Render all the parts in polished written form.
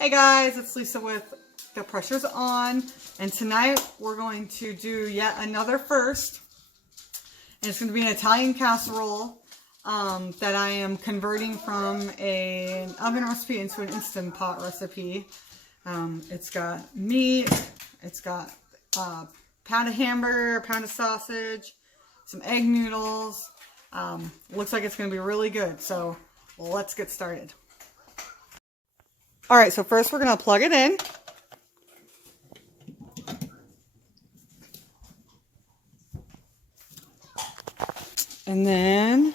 Hey guys, it's Lisa with The Pressure's On, and tonight we're going to do yet another first, and it's going to be an Italian casserole that I am converting from an oven recipe into an Instant Pot recipe. It's got meat, it's got a pound of hamburger, a pound of sausage, some egg noodles. Looks like it's going to be really good, so let's get started. Alright, so first we're going to plug it in. And then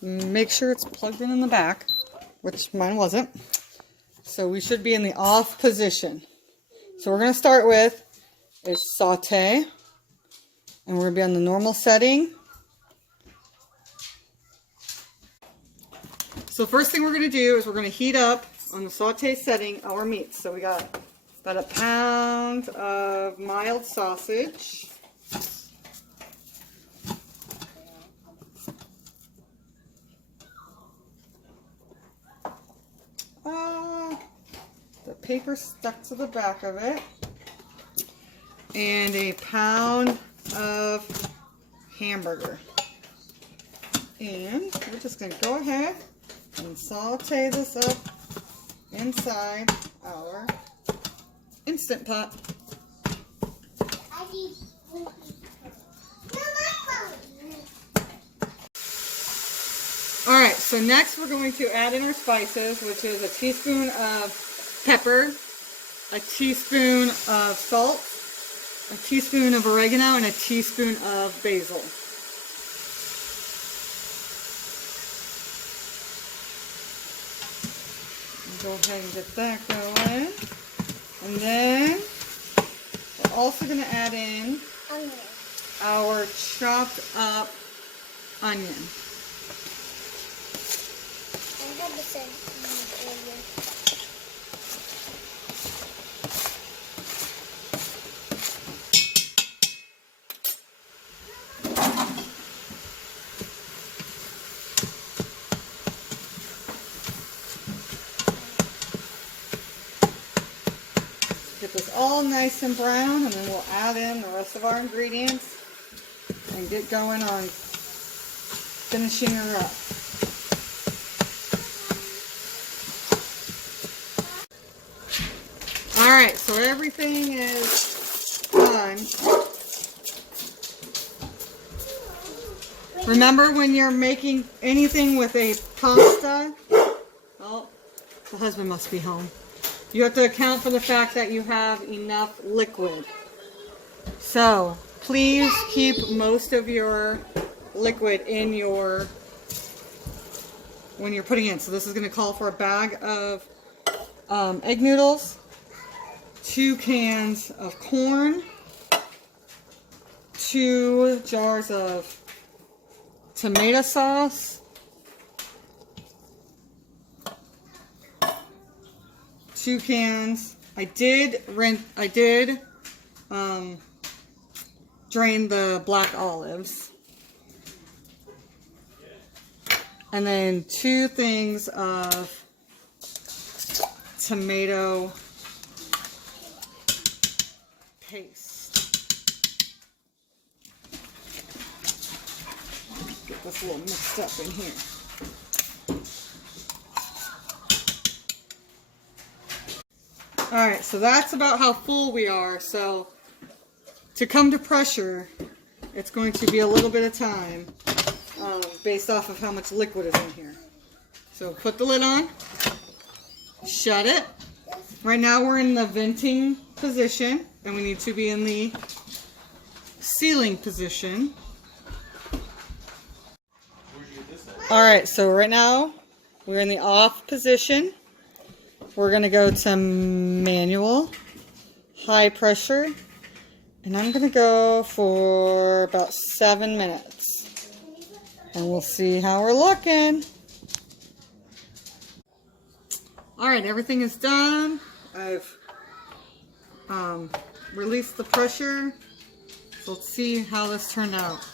make sure it's plugged in the back, which mine wasn't. So we should be in the off position. So we're going to start with is saute. And we're going to be on the normal setting. So the first thing we're going to do is we're going to heat up on the saute setting our meat. So we got about a pound of mild sausage. The paper stuck to the back of it. And a pound of hamburger. And we're just going to go ahead and saute this up inside our Instant Pot. Alright, so next we're going to add in our spices, which is a teaspoon of pepper, a teaspoon of salt, a teaspoon of oregano, and a teaspoon of basil. Go ahead and get that going. And then we're also going to add in our chopped up onion. Get this all nice and brown, and then we'll add in the rest of our ingredients and get going on finishing her up. Alright, so everything is done. Remember, when you're making anything with a pasta, oh, the husband must be home. You have to account for the fact that you have enough liquid. So, please keep most of your liquid in your, when you're putting it in. So this is going to call for a bag of egg noodles, 2 cans of corn, 2 jars of tomato sauce, 2 cans. I did drain the black olives. And then 2 things of tomato paste. Get this a little mixed up in here. Alright, so that's about how full we are. So to come to pressure, it's going to be a little bit of time based off of how much liquid is in here. So put the lid on, shut it. Right now we're in the venting position, and we need to be in the sealing position. Alright, so right now we're in the off position. We're going to go to manual, high pressure, and I'm going to go for about 7 minutes. And we'll see how we're looking. Alright, everything is done. I've released the pressure. So let's see how this turned out.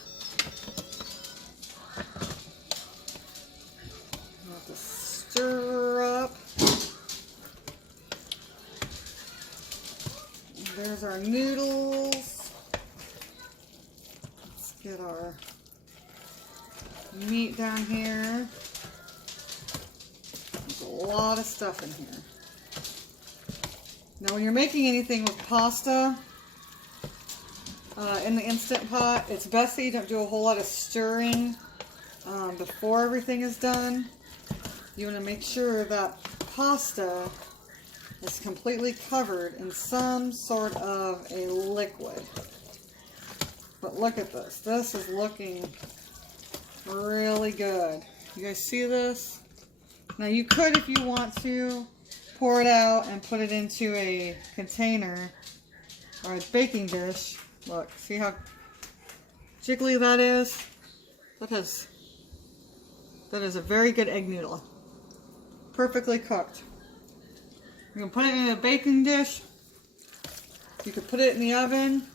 I'll have to stir up. There's our noodles. Let's get our meat down here. There's a lot of stuff in here. Now when you're making anything with pasta in the Instant Pot, it's best that you don't do a whole lot of stirring before everything is done. You want to make sure that pasta is completely covered in some sort of a liquid. But look at this. This is looking really good. You guys see this? Now you could, if you want to, pour it out and put it into a container or a baking dish. Look, see how jiggly that is? That is a very good egg noodle. Perfectly cooked. You can put it in a baking dish. You could put it in the oven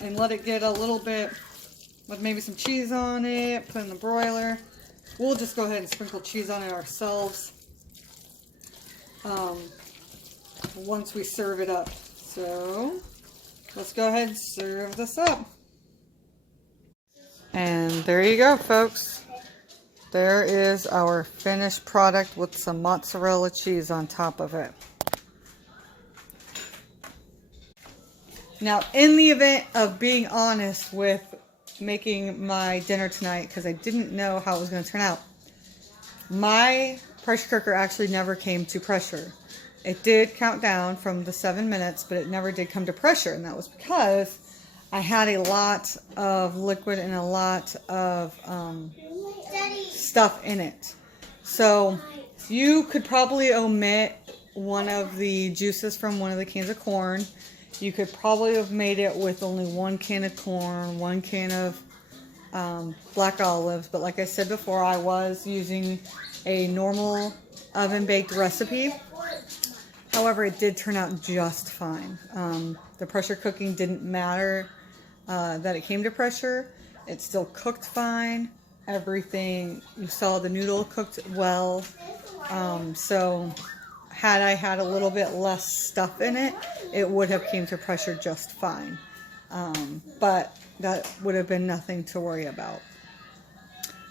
and let it get a little bit with maybe some cheese on it. Put it in the broiler. We'll just go ahead and sprinkle cheese on it ourselves once we serve it up. So let's go ahead and serve this up. And there you go, folks. There is our finished product with some mozzarella cheese on top of it. Now, in the event of being honest with making my dinner tonight, because I didn't know how it was going to turn out, my pressure cooker actually never came to pressure. It did count down from the 7 minutes, but it never did come to pressure, and that was because I had a lot of liquid and a lot of stuff in it. So you could probably omit one of the juices from one of the cans of corn. You could probably have made it with only 1 can of corn, 1 can of black olives. But like I said before, I was using a normal oven baked recipe. However, it did turn out just fine. The pressure cooking didn't matter that it came to pressure. It still cooked fine. Everything, you saw the noodle cooked well. So had I had a little bit less stuff in it, it would have came to pressure just fine. But that would have been nothing to worry about.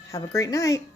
Have a great night.